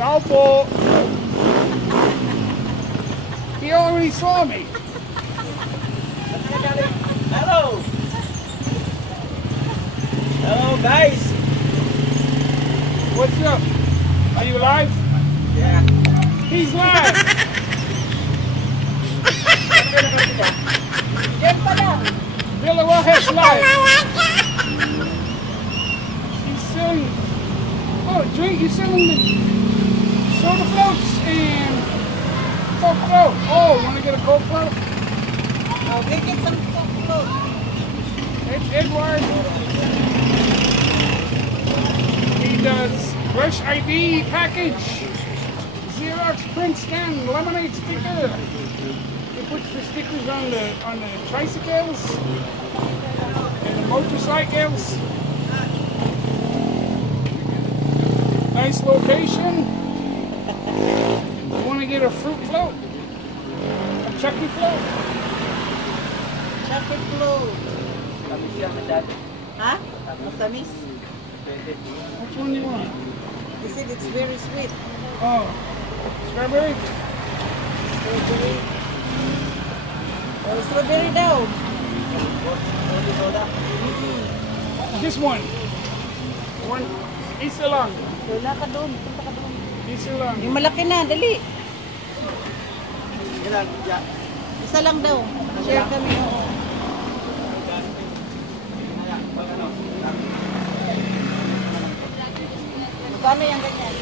Tao po. He already saw me. Hello! Hello guys! What's up? Are you live? Yeah. He's live. Yan pa lang. Billy Rojas live. He's selling. Oh, drink. You're selling the soda floats and Coke float. Oh, want to get a Coke float? We get some float. Edward. He does Fresh ID package, Xerox print scan, lemonade sticker. He puts the stickers on the tricycles and the motorcycles. Nice location. You want to get a fruit float? A chucky float? Chocolate float. Tapos siya na dati. Ha? Matamis? Which one do you want? He said it's very sweet. Oh, strawberry? Strawberry. Oh, strawberry daw. Only soda. Just one. One. Isa lang. Wala ka doon. Punta ka doon. Isa lang. Yung malaki na, dali. Ilan? Yeah. Isa lang daw. Share kami. Oo. Magkano yung ganyan?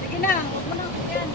Sige na, huwag mo na yan.